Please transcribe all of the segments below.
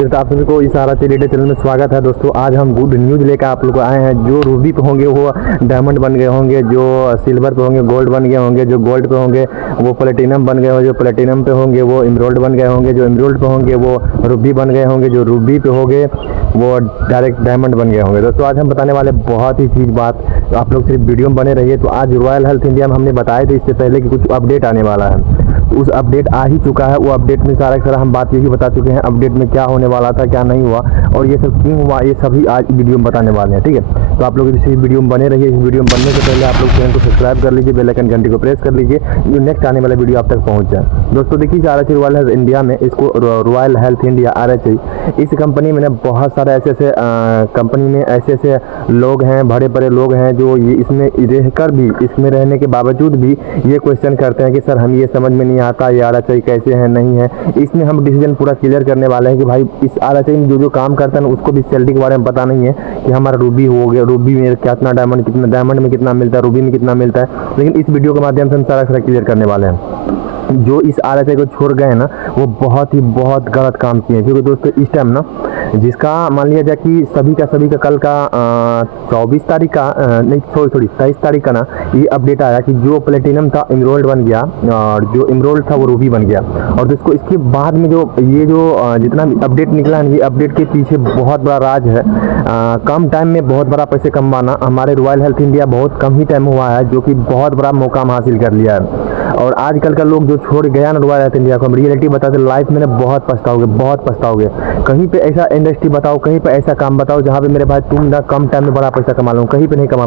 तो आप सभी को इस आरा ट्रेडर चैनल में स्वागत है दोस्तों। आज हम गुड न्यूज़ लेकर आप लोग को आए हैं। जो रूबी पे होंगे वो डायमंड बन गए होंगे, जो सिल्वर पे होंगे गोल्ड बन गए होंगे, जो गोल्ड पे होंगे वो प्लेटिनम बन गए होंगे, जो प्लेटिनम पे होंगे वो इमरोल्ड बन गए होंगे, जो इमरोल्ड पे होंगे वो रूबी बन गए होंगे, जो रूबी पे होंगे वो डायरेक्ट डायमंड बन गए होंगे। दोस्तों आज हम बताने वाले बहुत ही चीज़ बात, तो आप लोग सिर्फ वीडियो में बने रहिए। तो आज रॉयल हेल्थ इंडिया में हमने बताया था इससे पहले कि कुछ अपडेट आने वाला है, उस अपडेट आ ही चुका है। वो अपडेट में सारा सारा हम बात यही बता चुके हैं, अपडेट में क्या होने वाला था क्या नहीं हुआ और ये सब क्यों हुआ, ये सभी आज वीडियो में बताने वाले हैं। ठीक है, तो आप लोग इसी वीडियो में बने रहिए। इस वीडियो में बनने से पहले आप लोग चैनल को सब्सक्राइब कर लीजिए, बेल आइकन घंटी को प्रेस कर लीजिए, जो नेक्स्ट आने वाला वीडियो आप तक पहुंच जाए। दोस्तों देखिए RHI रॉयल हेल्थ इंडिया में, इसको रॉयल हेल्थ इंडिया RHI, इस कंपनी में बहुत सारे ऐसे कंपनी में ऐसे लोग हैं, बड़े बड़े लोग हैं जो ये इसमें रहकर भी, इसमें रहने के बावजूद भी ये क्वेश्चन करते हैं कि सर हम ये समझ में नहीं आता ये RHI कैसे है नहीं है। इसमें हम डिसीजन पूरा क्लियर करने वाले हैं कि भाई इस RHI में जो काम करता है ना उसको भी सैलरी के बारे में पता नहीं है कि हमारा रूबी हो गया, रूबी में कितना डायमंड, कितना डायमंड में कितना मिलता है, रूबी में कितना मिलता है। लेकिन इस वीडियो के माध्यम से हम सारा क्लियर करने वाले हैं। जो इस RHI को छोड़ गए ना वो बहुत गलत काम किए हैं। क्योंकि दोस्तों इस टाइम ना जिसका मान लिया जाए कि सभी का कल का 24 तारीख का नहीं सॉरी 23 तारीख का ना ये अपडेट आया कि जो प्लेटिनम था इमरोल्ड बन गया और जो इमरोल्ड था वो रूबी बन गया। और दोस्तों इसके बाद में जो जितना अपडेट निकला है, ये अपडेट के पीछे बहुत बड़ा राज है। कम टाइम में बहुत बड़ा पैसे कमाना हमारे रॉयल हेल्थ इंडिया बहुत कम ही टाइम हुआ है, जो कि बहुत बड़ा मुकाम हासिल कर लिया है। और आजकल का लोग जो छोड़ गया ना रॉयल हेल्थ इंडिया को, हम रियलिटी बताते लाइफ में बहुत पछताओगे। कहीं पे ऐसा इंडस्ट्री बताओ, कहीं पे ऐसा काम बताओ जहाँ पे मेरे भाई तुम ना कम टाइम में बड़ा पैसा कमा लो। कहीं पे नहीं कमा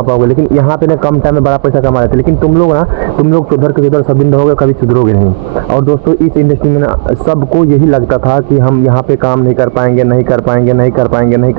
पाओगे। लेकिन यहाँ पे ना कम टाइम में बड़ा पैसा कमा लेते, लेकिन तुम लोग सुधर के सब दिन रहोगे, कभी सुधरोगे नहीं। और दोस्तों इस इंडस्ट्री में ना सबको यही लगता था कि हम यहाँ पे काम नहीं कर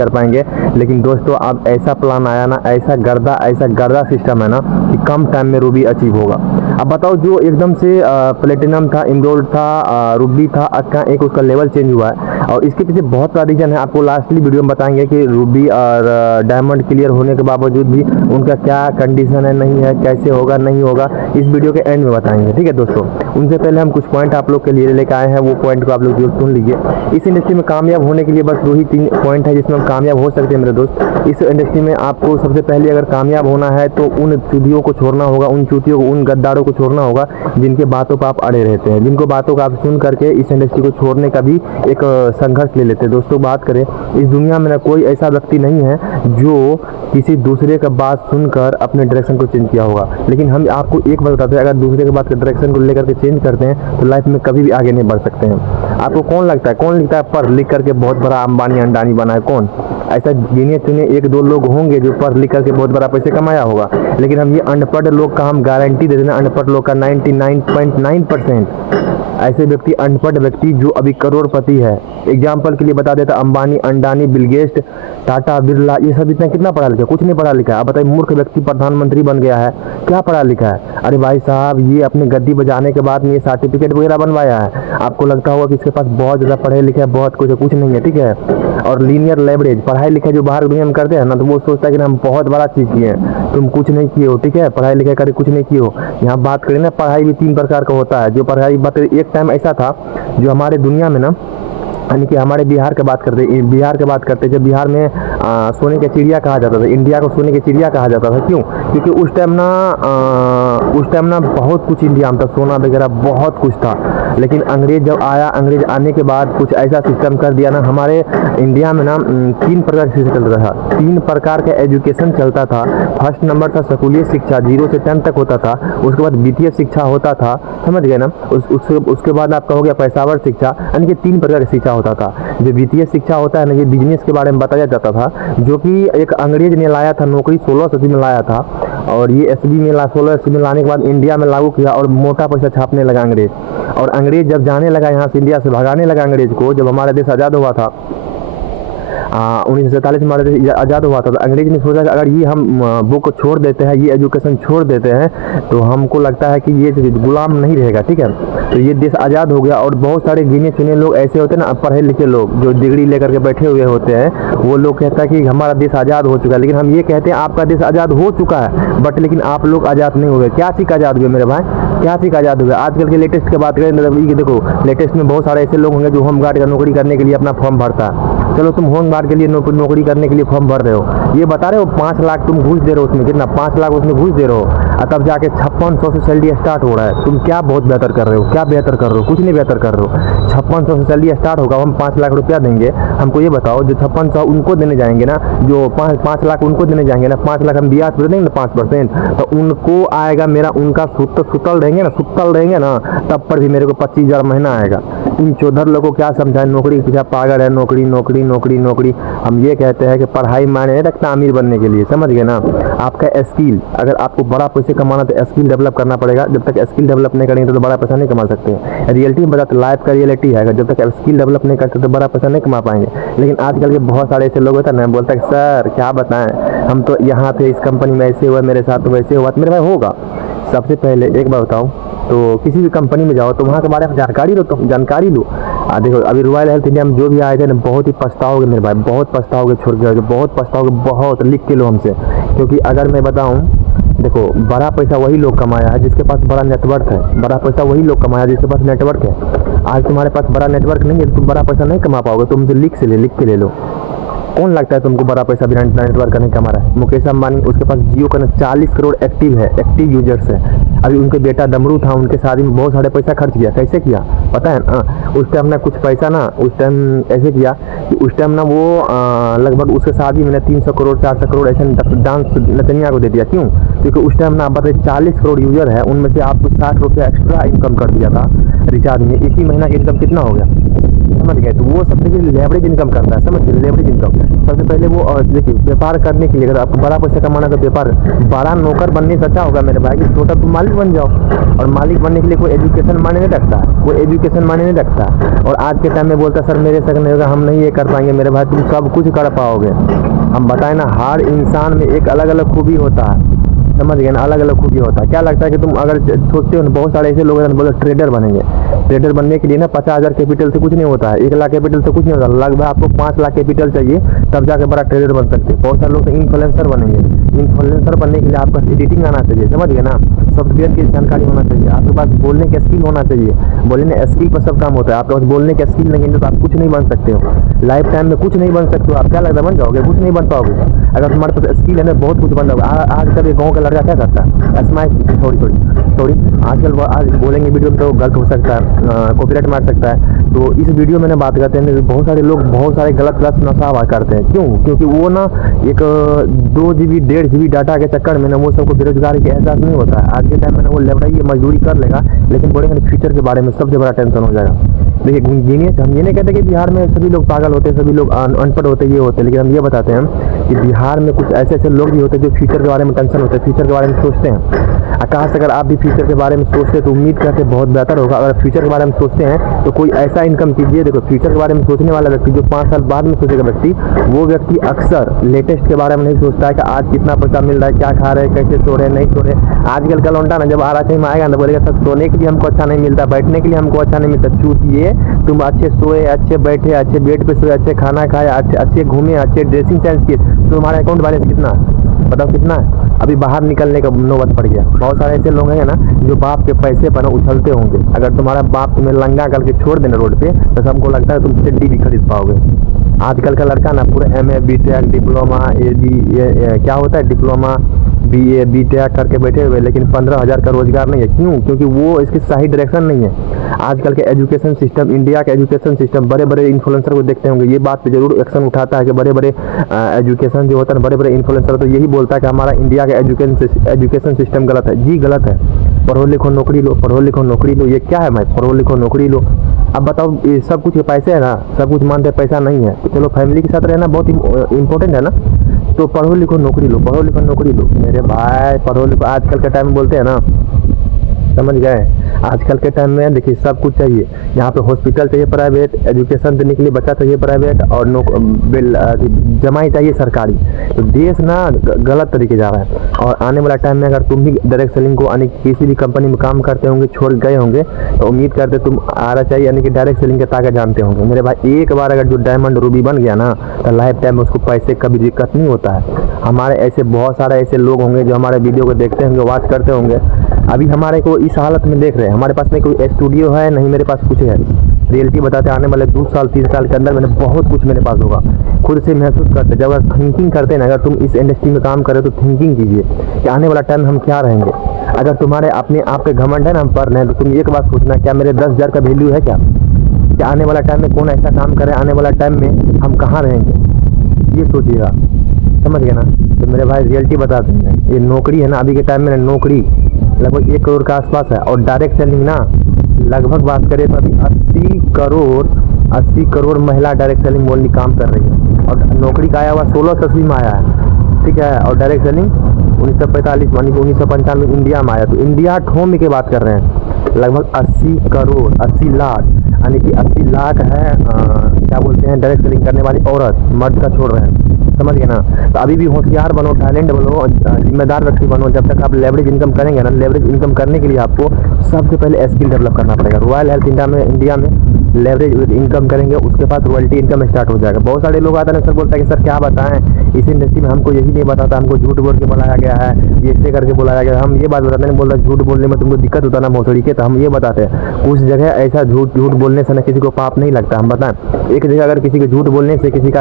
पाएंगे। लेकिन दोस्तों अब ऐसा प्लान आया ना, ऐसा गर्दा सिस्टम है ना कि कम टाइम में रूबी अचीव होगा। अब बताओ जो एकदम से प्लेटिनम था, इमरोल्ड था, रूबी था, एक उसका लेवल चेंज हुआ है। और इसके पीछे बहुत बड़ा रीजन है, आपको लास्टली वीडियो में बताएंगे कि रूबी और डायमंड क्लियर होने के बावजूद भी उनका क्या कंडीशन है, नहीं है, कैसे होगा नहीं होगा, इस वीडियो के एंड में बताएंगे। ठीक है दोस्तों, उनसे पहले हम कुछ पॉइंट आप लोग के लिए लेकर आए हैं, वो पॉइंट को आप लोग जरूर सुन लीजिए। इस इंडस्ट्री में कामयाब होने के लिए बस 2 ही 3 पॉइंट है जिसमें हम कामयाब हो सकते हैं मेरे दोस्त। इस इंडस्ट्री में आपको सबसे पहले अगर कामयाब होना है तो उन चूतियों को छोड़ना होगा, उन चूतियों को, उन गद्दारों को छोड़ना होगा जिनके बातों पर आप अड़े रहते हैं, जिनको बातों को आप सुन करके इस इंडस्ट्री को छोड़ने का भी एक संघर्ष ले लेते हैं। दोस्तों बात करें, इस दुनिया में ना कोई ऐसा व्यक्ति नहीं है जो किसी दूसरे का बात सुनकर अपने डायरेक्शन को चेंज किया होगा। लेकिन हम आपको एक बात बताते हैं, अगर दूसरे के बात के डायरेक्शन को लेकर के चेंज करते हैं तो लाइफ में कभी भी आगे नहीं बढ़ सकते हैं। आपको कौन लिखता है पढ़ लिख करके बहुत बड़ा अंबानी अंडानी बना है? कौन? ऐसा गिने चुने 1-2 लोग होंगे जो पढ़ लिख करके बहुत बड़ा पैसे कमाया होगा। लेकिन हम ये अनपढ़ लोग का हम गारंटी दे देना, अनपढ़ लोग का 99.9% ऐसे व्यक्ति, अनपढ़ व्यक्ति जो अभी करोड़पति है। एग्जाम्पल के लिए बता देता, अंबानी, अंडानी, बिल गेट्स, टाटा, बिरला, ये सब इतना कितना पढ़ा लिखा? कुछ नहीं पढ़ा लिखा है। अब बताइए मूर्ख व्यक्ति प्रधानमंत्री बन गया है, क्या पढ़ा लिखा है? अरे भाई साहब, ये अपने गद्दी बजाने के बाद में ये सर्टिफिकेट वगैरह बनवाया है। आपको लगता होगा कि इसके पास बहुत ज़्यादा पढ़े लिखे बहुत कुछ नहीं है। ठीक है, और लीनियर लेवरेज, पढ़ाई लिखाई जो बाहर दुनिया में करते हैं ना, तो वो सोचता है कि हम बहुत बड़ा चीज़ किए हैं, तुम कुछ नहीं किए हो। ठीक है, पढ़ाई लिखाई करके कुछ नहीं किए हो। यहाँ बात करें ना, पढ़ाई भी 3 प्रकार का होता है। जो पढ़ाई बात करें, एक टाइम ऐसा था जो हमारे दुनिया में ना, यानी कि हमारे बिहार की बात करते जब बिहार में सोने की चिड़िया कहा जाता था, इंडिया को सोने की चिड़िया कहा जाता था। क्यों? क्योंकि उस टाइम ना बहुत कुछ इंडिया में था, सोना वगैरह बहुत कुछ था। लेकिन अंग्रेज जब आया, अंग्रेज आने के बाद कुछ ऐसा सिस्टम कर दिया ना हमारे इंडिया में ना 3 प्रकार का सिस्टम चलता था, 3 प्रकार का एजुकेशन चलता था। फर्स्ट नंबर था स्कूलीय शिक्षा, 0 से 10 तक होता था। उसके बाद वित्तीय शिक्षा होता था, समझ गए ना। उसके बाद आपका हो गया पेशावर शिक्षा, यानी कि 3 प्रकार की शिक्षा होता था। जो वित्तीय शिक्षा होता है ना, ये बिजनेस के बारे में बताया जाता था, जो कि एक अंग्रेज ने लाया था, नौकरी 16 सदी में लाया था। और ये 16 ईस्वी में लाने के बाद इंडिया में लागू किया और मोटा पैसा छापने लगा अंग्रेज। और अंग्रेज जब जाने लगा यहाँ से, इंडिया से भगाने लगा अंग्रेज को, जब हमारा देश आज़ाद हुआ था, 1947 में हमारा देश आज़ाद हुआ था, तो अंग्रेज ने सोचा कि अगर ये हम बुक छोड़ देते हैं, ये एजुकेशन छोड़ देते हैं, तो हमको लगता है कि ये गुलाम नहीं रहेगा, ठीक है। तो ये देश आज़ाद हो गया और बहुत सारे गिने चुने लोग ऐसे होते हैं ना, पढ़े लिखे लोग जो डिग्री लेकर के बैठे हुए होते हैं, वो लोग कहता है कि हमारा देश आज़ाद हो चुका है। लेकिन हम ये कहते हैं आपका देश आज़ाद हो चुका है, बट लेकिन आप लोग आज़ाद नहीं हुए। क्या चीज़ आज़ाद हुए मेरे भाई, क्या चीज़ आज़ाद हुए? आजकल के लेटेस्ट की बात करें तो देखो, लेटेस्ट में बहुत सारे ऐसे लोग होंगे जो होमगार्ड का नौकरी करने के लिए अपना फॉर्म भरता है। चलो तुम होमगार्ड के लिए नौकरी करने के लिए फॉर्म भर रहे हो, ये बता रहे हो 5 लाख तुम घूस दे रहे हो उसमें, कितना 5 लाख उसमें घूस दे रहे हो, और तब जाके 5600 से सैलरी स्टार्ट हो रहा है। तुम क्या बहुत बेहतर कर रहे हो, क्या बेहतर कर रहे हो? कुछ नहीं बेहतर कर रहे हो। 5600 से सैलरी स्टार्ट होगा, हम 5 लाख रुपया देंगे। हमको ये बताओ, जो 5600 उनको देने जाएंगे ना, जो 5 लाख उनको देने जाएंगे ना, 5 लाख हम ब्याज पर देंगे ना 5%, तो उनको आएगा मेरा, उनका सुतल रहेंगे ना, सुतल रहेंगे ना, तब पर भी मेरे को 25,000 महीना आएगा। इन चौधर लोगों को क्या समझाए, नौकरी के पीछे पागल है, नौकरी नौकरी नौकरी नौकरी। हम ये कहते हैं कि पढ़ाई मायने नहीं रखता अमीर बनने के लिए, समझ गए ना। आपका स्किल, अगर आपको बड़ा पैसे कमाना तो स्किल डेवलप करना पड़ेगा। जब तक स्किल डेवलप नहीं करेंगे तो बड़ा पैसा नहीं कमा सकते। रियलिटी में बताते, लाइफ का रियलिटी है, जब तक स्किल डेवलप नहीं करते तो बड़ा पैसा नहीं कमा पाएंगे। लेकिन आजकल के बहुत सारे ऐसे लोग होते हैं ना, बोलता है सर क्या बताएं, हम तो यहाँ थे, इस कंपनी में ऐसे हुआ, मेरे साथ वैसे हुआ। मेरे भाई होगा, सबसे पहले एक बार बताऊँ, तो किसी भी कंपनी में जाओ तो वहाँ के बारे में जानकारी लो, तो जानकारी लो। देखो अभी रॉयल हेल्थ इंडिया में जो भी आए थे ना, बहुत ही पछताओगे मेरे भाई, बहुत पछताओगे, छोड़ के बहुत पछताओगे, बहुत लिख के लो हमसे। क्योंकि अगर मैं बताऊँ, देखो बड़ा पैसा वही लोग कमाया है जिसके पास बड़ा नेटवर्क है, बड़ा पैसा वही लोग कमाया जिसके पास नेटवर्क है। आज तुम्हारे पास बड़ा नेटवर्क नहीं है तो तुम बड़ा पैसा नहीं कमा पाओगे। तुम लिख के ले लो। कौन लगता है तुमको बड़ा पैसा बिना नेटवर्क का नहीं कमा रहा है? मुकेश अंबानी, उसके पास जियो का 40 करोड़ एक्टिव यूजर्स है। अभी उनके बेटा डमरू था, उनके शादी में बहुत सारे पैसा खर्च किया। कैसे किया पता है ना? उस टाइम ना कुछ पैसा ना, उस टाइम ऐसे किया कि उस टाइम ना वो लगभग उसके शादी में 300 करोड़ 400 करोड़ ऐसे डांस नचनिया को दे दिया। क्यों? क्योंकि उस टाइम ना बताइए 40 करोड़ यूजर है, उनमें से आपको 60 रुपया एक्स्ट्रा इनकम कर दिया था रिचार्ज में। इसी महीना इनकम कितना हो गया, समझ गए? तो वो सब देखिए लेवरेज इनकम करता है, समझ गए? लेवरेज इनकम सबसे पहले वो देखिए व्यापार करने के लिए, अगर आपको बड़ा पैसा कमाना तो व्यापार, बड़ा नौकर बनने से अच्छा होगा मेरे भाई कि छोटा तुम मालिक बन जाओ। और मालिक बनने के लिए कोई एजुकेशन माने नहीं रखता, कोई एजुकेशन माने नहीं रखता। और आज के टाइम में बोलता सर मेरे से नहीं होगा, हम नहीं ये कर पाएंगे। मेरे भाई तुम सब कुछ कर पाओगे। हम बताएं ना, हर इंसान में एक अलग अलग खूबी होता है, समझ गए ना? अलग अलग खूबी होता है। क्या लगता है कि तुम अगर सोचते हो ना, बहुत सारे ऐसे लोग हैं बोलो ट्रेडर बनेंगे। ट्रेडर बनने के लिए ना 50,000 कैपिटल से कुछ नहीं होता है, 1 लाख कैपिटल से कुछ नहीं होता, लगभग आपको 5 लाख कैपिटल चाहिए तब जाके बड़ा ट्रेडर बन सकते हैं। बहुत सारे लोग तो इन्फ्लुएंसर बनेंगे। इन्फ्लुएंसर बनने के लिए आपका एडिटिंग आना चाहिए, समझ गए ना? सॉफ्टवेयर की जानकारी होना चाहिए, आपके पास बोलने का स्किल होना चाहिए। बोलने स्किल पर सब काम होता है। आपके पास बोलने का स्किल नहीं है तो आप कुछ नहीं बन सकते हो, लाइफ टाइम में कुछ नहीं बन सकते हो। आप क्या लगता है बन जाओगे? कुछ नहीं बन पाओगे। अगर तुम्हारे पास स्किल है ना, बहुत कुछ बन जाओगे। आजकल गाँव का लड़का क्या करता है, सॉरी आजकल आज बोलेंगे वीडियो में तो गलत हो सकता है, कॉपीराइट मार सकता है। तो इस वीडियो में ना बात करते हैं, बहुत सारे लोग बहुत सारे गलत नशा करते हैं। क्यों? क्योंकि वो ना एक 2 GB 1.5 GB डाटा के चक्कर में ना वो सबको बेरोजगारी के एहसास नहीं होता है। आज के टाइम में ना वो लेबराई मजदूरी कर लेगा, लेकिन बोलेंगे फ्यूचर के बारे में सबसे बड़ा टेंशन हो जाएगा। देखिए गिनिए, हम ये नहीं कहते कि बिहार में सभी लोग पागल होते हैं, सभी लोग अनपढ़ होते ये होते हैं, लेकिन हम ये बताते हैं कि बिहार में कुछ ऐसे ऐसे लोग भी होते हैं जो फ्यूचर के बारे में टेंशन होते हैं, फ्यूचर के बारे में सोचते हैं। आकाश, अगर आप भी फ्यूचर के बारे में सोचते हैं तो उम्मीद करते बहुत बेहतर होगा। अगर फ्यूचर के बारे में सोचते हैं तो कोई ऐसा इनकम कीजिए। देखो फ्यूचर के बारे में सोचने वाला व्यक्ति, जो 5 साल बाद में सोचेगा व्यक्ति, वो व्यक्ति अक्सर लेटेस्ट के बारे में नहीं सोचता है कि आज कितना पैसा मिल रहा है, क्या खा रहे हैं, कैसे सो रहे हैं, नहीं सो रहे। आजकल का लौंडा ना जब आराची में आएगा ना बोलेगा सर सोने के लिए हमको अच्छा नहीं मिलता, बैठने के लिए हमको अच्छा नहीं मिलता। चूतिए, तुम अच्छे सोए, अच्छे बैठे, अच्छे बेड पे सोए, अच्छे खाना खाए, अच्छे घूमे, अच्छे ड्रेसिंग सेंस किए, तो तुम्हारा अकाउंट बैलेंस कितना बताओ कितना है? अभी बाहर निकलने का नौबत पड़ गया। बहुत सारे ऐसे लोग हैं ना जो बाप के पैसे पर उछलते होंगे। अगर तुम्हारा बाप तुम्हें लंगा करके छोड़ देना रोड पे तो सबको लगता है तुम चड्डी भी खरीद पाओगे। आजकल का लड़का ना पूरा MA BTech डिप्लोमा क्या होता है, डिप्लोमा BA BTech करके बैठे हुए, लेकिन 15,000 का रोजगार नहीं है। क्यों? क्योंकि वो इसकी सही डायरेक्शन नहीं है। आजकल के एजुकेशन सिस्टम, इंडिया का एजुकेशन सिस्टम, बड़े बड़े इन्फ्लुएंसर को देखते होंगे, ये बात पे जरूर एक्शन उठाता है कि बड़े बड़े एजुकेशन जो होता है, बड़े बड़े इन्फ्लुएंसर तो यही बोलता है कि हमारा इंडिया का एजुकेशन सिस्टम गलत है। जी गलत है। पढ़ो लिखो नौकरी लो, पढ़ो लिखो नौकरी लो। ये क्या है भाई? पढ़ो लिखो नौकरी लो। अब बताओ, ये सब कुछ पैसे है ना, सब कुछ मानते हैं पैसा नहीं है तो चलो फैमिली के साथ रहना बहुत इंपॉर्टेंट है ना। तो पढ़ो लिखो नौकरी लो, पढ़ो लिखो नौकरी लो मेरे भाई, पढ़ो लिखो। आजकल के टाइम में बोलते हैं ना समझ गए। आजकल के टाइम में देखिए सब कुछ चाहिए, यहाँ पे हॉस्पिटल चाहिए प्राइवेट, एजुकेशन देने के लिए बच्चा चाहिए प्राइवेट, और जमाई चाहिए सरकारी। तो देश ना गलत तरीके जा रहा है। और आने वाला टाइम में अगर तुम भी डायरेक्ट सेलिंग को यानी किसी भी कंपनी में काम करते होंगे, छोड़ गए होंगे, तो उम्मीद करते तुम RHI यानी कि डायरेक्ट सेलिंग के ताकत जानते होंगे। मेरे भाई एक बार अगर जो डायमंड रूबी बन गया ना, तो लाइफ टाइम में उसको पैसे कभी दिक्कत नहीं होता है। हमारे ऐसे बहुत सारे ऐसे लोग होंगे जो हमारे वीडियो को देखते होंगे, वॉच करते होंगे, अभी हमारे को इस हालत में देख रहे हैं। हमारे पास नहीं कोई स्टूडियो है, नहीं मेरे पास कुछ है। रियलिटी बताते आने वाले 2 साल 3 साल के अंदर मैंने बहुत कुछ मेरे पास होगा। खुद से महसूस करते, जब अगर थिंकिंग करते हैं ना, अगर तुम इस इंडस्ट्री में काम करो तो थिंकिंग कीजिए कि आने वाला टाइम हम क्या रहेंगे। अगर तुम्हारे अपने आप पे घमंड है ना, हम पर रहे हैं, तो तुम एक बात सोचना, क्या मेरे 10,000 का वैल्यू है क्या आने वाला टाइम में कौन ऐसा काम करे, आने वाला टाइम में हम कहाँ रहेंगे, ये सोचिएगा। समझ गए ना। तो मेरे भाई रियलिटी बता देंगे, ये नौकरी है ना, अभी के टाइम में नौकरी लगभग 1 करोड़ के आसपास है, और डायरेक्ट सेलिंग ना लगभग बात करें तो अभी 80 करोड़ महिला डायरेक्ट सेलिंग बोलनी काम कर रही है। और नौकरी का आया हुआ 1680 में आया है, ठीक है। और डायरेक्ट सेलिंग 1945 मानी कि 1995 इंडिया में आया। तो इंडिया ठोम के बात कर रहे हैं, लगभग 80 करोड़ 80 लाख यानी कि 80 लाख है क्या बोलते हैं डायरेक्ट सेलिंग करने वाली औरत, मर्द का छोड़ रहे हैं। समझ गए ना। तो अभी भी होशियार बनो, टैलेंट बनो, जिम्मेदार व्यक्ति बनो। जब तक आप लेवरेज इनकम करेंगे ना, लेवरेज इनकम करने के लिए आपको सबसे पहले स्किल डेवलप करना पड़ेगा। रॉयल हेल्थ इंडिया में लेवरेज इनकम करेंगे, उसके बाद रॉयल्टी इनकम स्टार्ट हो जाएगा। बहुत सारे लोग आते हैं सर, बोलता है कि सर क्या बताएं, इस इंडस्ट्री में हमको यही नहीं बताता, हमको झूठ बोल के बुलाया गया है, ये ऐसे करके बुलाया गया। हम ये बात बताते हैं, बोलता झूठ बोलने में तुमको दिक्कत होता ना भोसड़ी के, तो हम ये बताते हैं उस जगह ऐसा झूठ बोलने से ना किसी को पाप नहीं लगता। हम बताएं, एक जगह अगर किसी के झूठ बोलने से किसी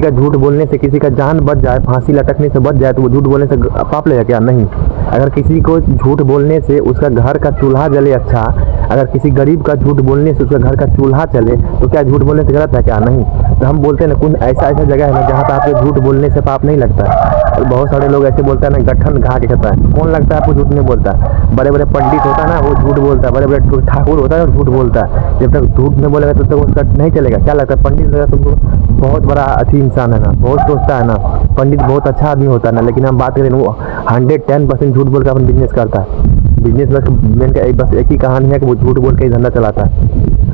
का झूठ बोलने से किसी का जान बच जाए, फांसी लटकने से बच जाए, तो वो झूठ बोलने से पाप लगेगा क्या? नहीं। अगर किसी को झूठ बोलने से उसका घर का चूल्हा जले, अच्छा, अगर किसी गरीब का झूठ बोलने से उसका घर का चूल्हा चले, तो क्या झूठ बोलने से गलत है क्या? नहीं। तो हम बोलते हैं ना, कुछ ऐसा जगह है ना जहाँ पे आपके झूठ बोलने से पाप नहीं लगता है। और बहुत सारे लोग ऐसे बोलते हैं ना, गठन घा के कहता है, कौन लगता है आपको झूठ नहीं बोलता है? बड़े बड़े पंडित होता है ना, वो झूठ बोलता है, बड़े बड़े ठाकुर होता है, झूठ बोलता है। जब तक झूठ नहीं बोलेगा तब तक उसका नहीं चलेगा। क्या लगता है पंडित लगा तुमको बहुत बड़ा अच्छी इंसान है ना, बहुत सोचता है ना, पंडित बहुत अच्छा आदमी होता है ना, लेकिन हम बात करें वो 110% झूठ बोल के अपन बिजनेस करता है। बिजनेस बस एक ही कहानी है कि वो झूठ बोल के ही धंधा चलाता है।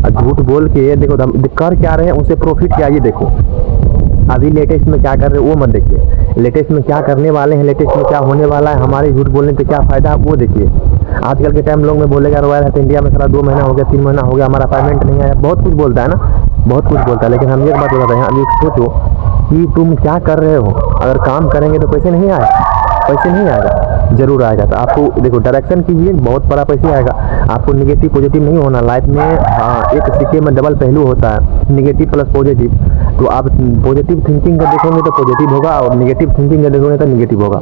और झूठ बोल के देखो कर क्या रहे हैं, उनसे प्रॉफिट क्या, ये देखो। अभी लेटेस्ट में क्या कर रहे हैं वो मत देखिए, लेटेस्ट में क्या करने वाले हैं, लेटेस्ट में क्या होने वाला है, हमारे झूठ बोलने से क्या फायदा वो देखिए। आजकल के टाइम लोग में बोलेगा रॉयल हेल्थ इंडिया में सारा 2 महीना हो गया, 3 महीना हो गया, हमारा अपॉइंटमेंट नहीं आया, बहुत कुछ बोलता है ना, बहुत कुछ बोलता है। लेकिन हम एक बात बताते हैं, अभी सोचो कि तुम क्या कर रहे हो। अगर काम करेंगे तो पैसे नहीं आएगा, जरूर आएगा। तो आपको देखो डायरेक्शन कीजिए, बहुत बड़ा पैसे आएगा। आपको निगेटिव पॉजिटिव नहीं होना लाइफ में। एक सिक्के में डबल पहलू होता है, निगेटिव प्लस पॉजिटिव। तो आप पॉजिटिव थिंकिंग का देखोगे तो पॉजिटिव होगा, और निगेटिव थिंकिंग का देखोगे तो निगेटिव होगा।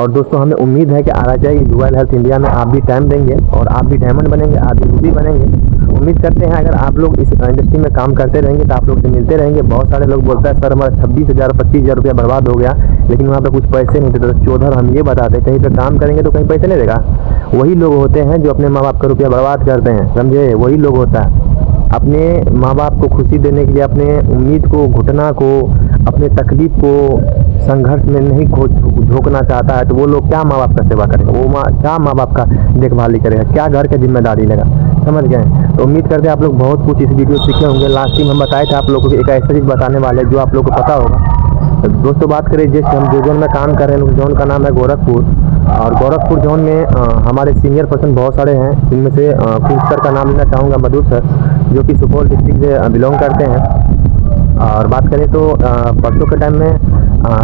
और दोस्तों हमें उम्मीद है कि RHI रॉयल हेल्थ इंडिया में आप भी टाइम देंगे, और आप भी डायमंड बनेंगे, आप भी रूबी बनेंगे। उम्मीद करते हैं अगर आप लोग इस इंडस्ट्री में काम करते रहेंगे तो आप लोग से मिलते रहेंगे। बहुत सारे लोग बोलते हैं सर हमारा 26,000 25,000 रुपया बर्बाद हो गया, लेकिन वहाँ पे कुछ पैसे नहीं थे। तो चौधर हम ये बताते, कहीं पे काम करेंगे तो कहीं पैसे नहीं देगा। वही लोग होते हैं जो अपने माँ बाप का रुपया बर्बाद करते हैं, समझे? वही लोग होता है अपने माँ बाप को खुशी देने के लिए अपने उम्मीद को, घुटना को, अपने तकलीफ को संघर्ष में नहीं झोंकना चाहता है। तो वो लोग क्या माँ बाप का सेवा करेगा, वो क्या माँ बाप का देखभाल करेगा, क्या घर का जिम्मेदारी लेगा? समझ गए। तो उम्मीद करते हैं आप लोग बहुत कुछ इस वीडियो सीखे होंगे। लास्ट टाइम हम बताए थे आप लोगों को एक ऐसा चीज़ बताने वाले जो आप लोगों को पता होगा। तो दोस्तों बात करें जिस हम जो जोन में काम कर रहे हैं, उस जोन का नाम है गोरखपुर। और गोरखपुर जोन में हमारे सीनियर पर्सन बहुत सारे हैं, जिनमें से कुछ सर का नाम लेना चाहूँगा, मधु सर, जो कि सुपौल डिस्ट्रिक्ट से बिलोंग करते हैं। और बात करें तो परसों के टाइम में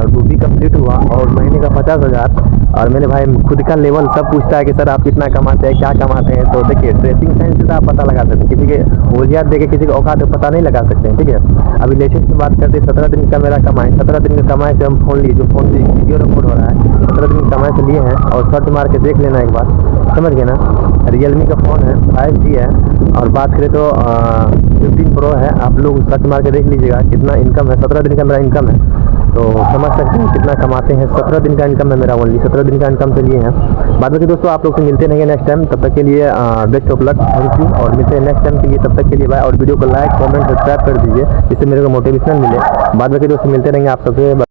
रूबी कंप्लीट हुआ और महीने का 50,000। और मेरे भाई खुद का लेवल सब पूछता है कि सर आप कितना कमाते हैं, क्या कमाते हैं। तो देखिए ड्रेसिंग सेंस से तो आप पता लगा सकते हैं, किसी के ओलियात देके किसी का औकात पता नहीं लगा सकते हैं, ठीक है। अभी लेटेस्ट में बात करते हैं 17 दिन का मेरा कमाई, 17 दिन का कमाई से हम फोन लिए, जो फोन से वीडियो रिकॉर्ड हो रहा है 17 दिन की कमाई से लिए हैं। और सर्च मार के देख लेना एक बार, समझ गए ना। रियलमी का फ़ोन है, 5G है। और बात करें तो 15 Pro है, आप लोग सर्च मार के देख लीजिएगा कितना इनकम है। 17 दिन का मेरा इनकम है, तो समझ सकते हैं कितना कमाते हैं। 17 दिन का इनकम है मेरा, ओनली 17 दिन का इनकम से लिए हैं। बाद में दोस्तों आप लोग से मिलते रहेंगे नेक्स्ट टाइम, तब तक के लिए best of luck, thank you. और मिलते हैं नेक्स्ट टाइम के लिए, तब तक के लिए बाय। और वीडियो को लाइक कमेंट सब्सक्राइब कर दीजिए, जिससे मेरे को मोटिवेशन मिले। बाद में दोस्तों मिलते रहेंगे आप सबसे।